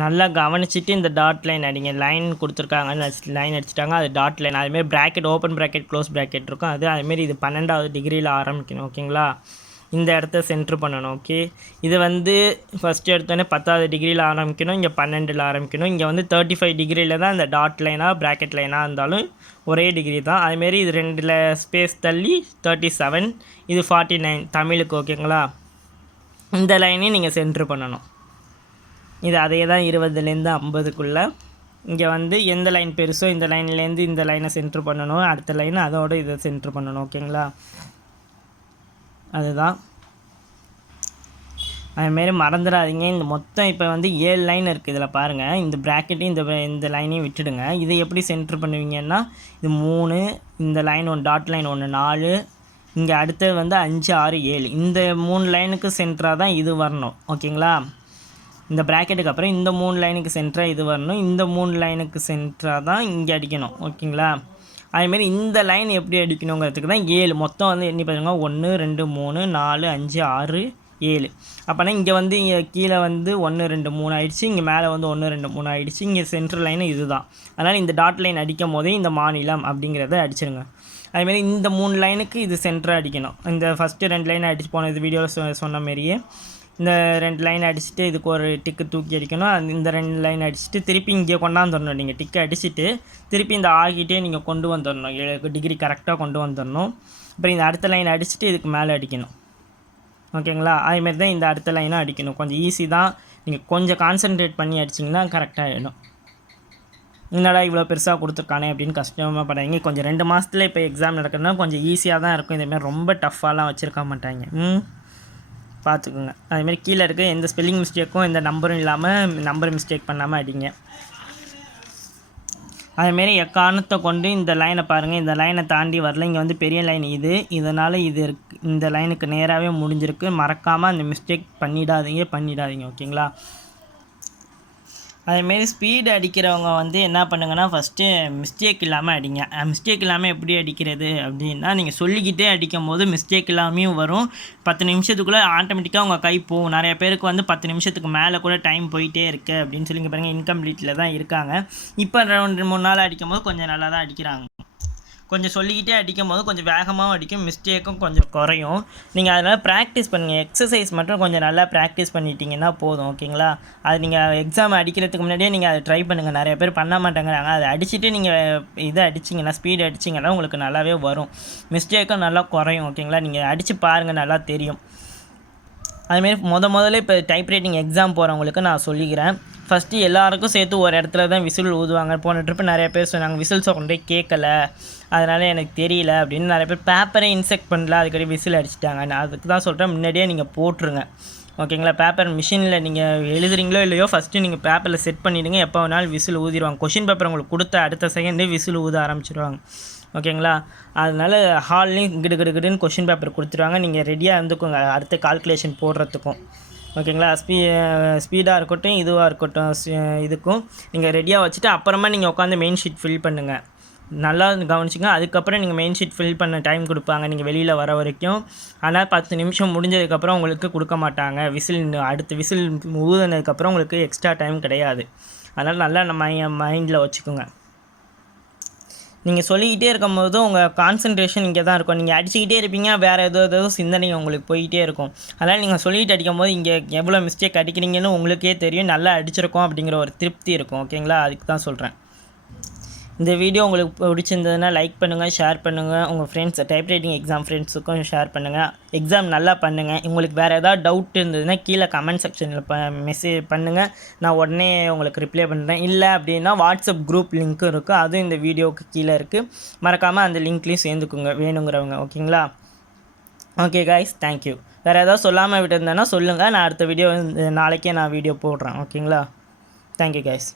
நல்லா கவனிச்சுட்டு இந்த டாட் லைன் அடிங்க. லைன் கொடுத்துருக்காங்கன்னு லைன் அடிச்சிட்டாங்க, அது டாட் லைன். அதுமாரி bracket, open bracket, close bracket இருக்கும். அதுமாரி இது 12வது டிகிரியில் ஆரம்பிக்கணும். ஓகேங்களா? இந்த இடத்த சென்ட்ரு பண்ணணும். ஓகே, இது வந்து ஃபஸ்ட்டு எடுத்தோடனே 10வது டிகிரியில் ஆரம்பிக்கணும், இங்கே 12ல் ஆரம்பிக்கணும். இங்கே வந்து 35 டிகிரியில் தான் இந்த டாட் லைனாக ப்ராக்கெட் லைனாக இருந்தாலும் ஒரே டிகிரி தான். அதுமாரி இது 2ல் ஸ்பேஸ் தள்ளி 37, இது 49 தமிழுக்கு. ஓகேங்களா? இந்த லைனையும் நீங்கள் சென்ட்ரு பண்ணணும். இது அதே தான் 20லேருந்து 50க்குள்ளே. இங்கே வந்து எந்த லைன் பெருசோ இந்த லைன்லேருந்து இந்த லைனை சென்ட்ரு பண்ணணும், அடுத்த லைன் அதோடு இதை சென்ட்ரு பண்ணணும். ஓகேங்களா? அதுதான். அதுமாரி மறந்துடாதீங்க. இந்த மொத்தம் இப்போ வந்து 7 லைன் இருக்குது இதில் பாருங்கள். இந்த ப்ராக்கெட்டையும் இந்த லைனையும் விட்டுடுங்க. இதை எப்படி சென்ட்ரு பண்ணுவீங்கன்னா, இது 3, இந்த லைன் ஒன்று டாட் லைன் ஒன்று 4, இங்கே அடுத்தது வந்து 5, 6, 7. இந்த 3 லைனுக்கு சென்டராக தான் இது வரணும். ஓகேங்களா? இந்த ப்ராக்கெட்டுக்கு அப்புறம் இந்த 3 லைனுக்கு சென்டராக இது வரணும், இந்த 3 லைனுக்கு சென்டராக தான் இங்கே அடிக்கணும். ஓகேங்களா? அதேமாரி இந்த லைன் எப்படி அடிக்கணுங்கிறதுக்கு தான் 7 மொத்தம் வந்து எண்ணி பாருங்க. 1 2 3 4 5 6 7. அப்போனா இங்கே வந்து இங்கே கீழே வந்து 1 2 3 ஆகிடுச்சு, இங்கே மேலே வந்து 1 2 3 ஆகிடுச்சு. இங்கே சென்ட்ரல் லைனு இது தான். அதனால் இந்த டாட் லைன் அடிக்கும் போதே இந்த மாநிலம் அப்படிங்கிறத அடிச்சிருங்க. அதுமாரி இந்த 3 லைனுக்கு இது சென்டராக அடிக்கணும். இந்த ஃபஸ்ட்டு 2 லைன் அடிச்சு போன இது வீடியோவில் சொன்ன மாரியே இந்த 2 லைன் அடிச்சுட்டு இதுக்கு ஒரு டிக்கு தூக்கி அடிக்கணும். இந்த 2 லைன் அடிச்சுட்டு திருப்பி இங்கே கொண்டாந்துடணும். நீங்கள் டிக்கு அடிச்சுட்டு திருப்பி இந்த ஆகிட்டே நீங்கள் கொண்டு வந்துடணும். 7 டிகிரி கரெக்டாக கொண்டு வந்துடணும். அப்புறம் இந்த அடுத்த லைன் அடிச்சுட்டு இதுக்கு மேலே அடிக்கணும். ஓகேங்களா? அதுமாரி தான் இந்த அடுத்த லைனாக அடிக்கணும். கொஞ்சம் ஈஸி தான். நீங்கள் கொஞ்சம் கான்சன்ட்ரேட் பண்ணி அடிச்சிங்கன்னா கரெக்டாக ஆகிடும். என்னடா இவ்வளோ பெருசாக கொடுத்துருக்கானே அப்படின்னு கஷ்டமாக படாதீங்க. கொஞ்சம் 2 மாதத்துல இப்போ எக்ஸாம் நடக்கிறதுனா கொஞ்சம் ஈஸியாக தான் இருக்கும். இதேமாதிரி ரொம்ப டஃப்பாலாம் வச்சுருக்க மாட்டாங்க. பார்த்துக்குங்க. அதுமாரி கீழே இருக்க எந்த ஸ்பெல்லிங் மிஸ்டேக்கும் எந்த நம்பரும் இல்லாமல் நம்பர் மிஸ்டேக் பண்ணாமல் அடிங்க. அதுமாரி எக்காரணத்தை கொண்டு இந்த லைனை பாருங்கள், இந்த லைனை தாண்டி வரல. இங்கே வந்து பெரிய லைன் இது, இதனால் இது இந்த லைனுக்கு நேராகவே முடிஞ்சிருக்கு. மறக்காமல் அந்த மிஸ்டேக் பண்ணிடாதீங்க. ஓகேங்களா? அதேமாரி ஸ்பீடு அடிக்கிறவங்க வந்து என்ன பண்ணுங்கன்னா, ஃபஸ்ட்டு மிஸ்டேக் இல்லாமல் அடிங்க. மிஸ்டேக் இல்லாமல் எப்படி அடிக்கிறது அப்படின்னா, நீங்கள் சொல்லிக்கிட்டே அடிக்கும் போது மிஸ்டேக் இல்லாமையும் வரும். 10 நிமிஷத்துக்குள்ளே ஆட்டோமேட்டிக்காக உங்கள் கை போகும். நிறைய பேருக்கு வந்து 10 நிமிஷத்துக்கு மேலே கூட டைம் போயிட்டே இருக்குது அப்படின்னு சொல்லி இங்கே பாருங்கள், இன்கம்ப்ளீட்டில் தான் இருக்காங்க. இப்போ 2-3 நாள் அடிக்கும் போது கொஞ்சம் நல்லா தான் அடிக்கிறாங்க. கொஞ்சம் சொல்லிக்கிட்டே அடிக்கும் போது கொஞ்சம் வேகமாகவும் அடிக்கும், மிஸ்டேக்கும் கொஞ்சம் குறையும். நீங்கள் அதனால் ப்ராக்டிஸ் பண்ணுங்கள். எக்ஸசைஸ் மட்டும் கொஞ்சம் நல்லா ப்ராக்டிஸ் பண்ணிட்டீங்கன்னா போதும். ஓகேங்களா? அது நீங்கள் எக்ஸாம் அடிக்கிறதுக்கு முன்னாடியே நீங்கள் அதை ட்ரை பண்ணுங்கள். நிறைய பேர் பண்ண மாட்டேங்கிறாங்க. அதை அடிச்சுட்டு நீங்கள் இதை அடிச்சிங்கன்னா, ஸ்பீடு அடிச்சிங்கன்னா உங்களுக்கு நல்லாவே வரும். மிஸ்டேக்கும் நல்லா குறையும். ஓகேங்களா? நீங்கள் அடித்து பாருங்கள், நல்லா தெரியும். அதுமாரி முதல்ல இப்போ டைப்ரைட்டிங் எக்ஸாம் போகிறவங்களுக்கு நான் சொல்லிக்கிறேன். ஃபஸ்ட்டு எல்லாேருக்கும் சேர்த்து ஒரு இடத்துல தான் விசில் ஊதுவாங்க. போன ட்ரிப்பு நிறைய பேர் சொன்னாங்க விசில் சவுண்டே கேட்கல, அதனால் எனக்கு தெரியல அப்படின்னு. நிறைய பேர் பேப்பரை இன்செக்ட் பண்ணல, அதுக்கடி விசில் அடிச்சிட்டாங்க. நான் அதுக்கு தான் சொல்கிறேன், முன்னாடியே நீங்கள் போட்டுருங்க. ஓகேங்களா? பேப்பர் மிஷினில் நீங்கள் எழுதுறீங்களோ இல்லையோ ஃபஸ்ட்டு நீங்கள் பேப்பரில் செட் பண்ணிவிடுங்க. எப்போ வேணாலும் விசில் ஊதிடுவாங்க. கொஷின் பேப்பர் உங்களுக்கு கொடுத்த அடுத்த செகண்டே விசில் ஊத ஆரம்பிச்சிடுவாங்க. ஓகேங்களா? அதனால் ஹால்லையும் கிடுன்னு கொஷின் பேப்பர் கொடுத்துருவாங்க. நீங்கள் ரெடியாக இருந்துக்கோங்க அடுத்த கால்குலேஷன் போடுறதுக்கும். ஓகேங்களா? ஸ்பீடாக இருக்கட்டும், இதுவாக இருக்கட்டும், இதுக்கும் நீங்கள் ரெடியாக வச்சுட்டு அப்புறமா நீங்கள் உட்காந்து மெயின் ஷீட் ஃபில் பண்ணுங்கள். நல்லா கவனிச்சிங்க. அதுக்கப்புறம் நீங்கள் மெயின் ஷீட் ஃபில் பண்ண டைம் கொடுப்பாங்க நீங்கள் வெளியில் வர வரைக்கும். ஆனால் 10 நிமிஷம் முடிஞ்சதுக்கப்புறம் உங்களுக்கு கொடுக்க மாட்டாங்க. அடுத்த விசில் ஊதுனதுக்கப்புறம் உங்களுக்கு எக்ஸ்ட்ரா டைம் கிடையாது. அதனால் நல்லா நம்ம மைண்டில் வச்சுக்கோங்க. நீங்கள் சொல்லிக்கிட்டே இருக்கும் போது உங்கள் கான்சன்ட்ரேஷன் இங்கே தான் இருக்கும். நீங்கள் அடிச்சுக்கிட்டே இருப்பீங்க, வேறு ஏதோ சிந்தனை உங்களுக்கு போயிட்டே இருக்கும். அதனால் நீங்கள் சொல்லிக்கிட்டு அடிக்கும் போது இங்கே எவ்வளோ மிஸ்டேக் அடிக்கிறீங்கன்னு உங்களுக்கே தெரியும். நல்லா அடிச்சிருக்கோம் அப்படிங்கிற ஒரு திருப்தி இருக்கும். ஓகேங்களா? அதுக்கு தான் சொல்கிறேன். இந்த வீடியோ உங்களுக்கு பிடிச்சிருந்ததுன்னா லைக் பண்ணுங்கள், ஷேர் பண்ணுங்கள். உங்கள் ஃப்ரெண்ட்ஸ் டைப்ரைட்டிங் எக்ஸாம் ஃப்ரெண்ட்ஸுக்கும் ஷேர் பண்ணுங்கள். எக்ஸாம் நல்லா பண்ணுங்கள். உங்களுக்கு வேறு ஏதாவது டவுட் இருந்ததுன்னா கீழே கமெண்ட் செக்ஷனில் மெசேஜ் பண்ணுங்கள். நான் உடனே உங்களுக்கு ரிப்ளை பண்ணுறேன். இல்லை அப்படின்னா வாட்ஸ்அப் குரூப் லிங்க்கும் இருக்குது, அதுவும் இந்த வீடியோவுக்கு கீழே இருக்குது. மறக்காமல் அந்த லிங்க்லேயும் சேர்ந்துக்குங்க வேணுங்கிறவங்க. ஓகேங்களா? Okay guys, thank you. வேறு ஏதாவது சொல்லாமல் விட்டுருந்தேன்னா சொல்லுங்கள். நான் அடுத்த வீடியோ நாளைக்கே நான் வீடியோ போடுறேன். ஓகேங்களா? Thank you guys.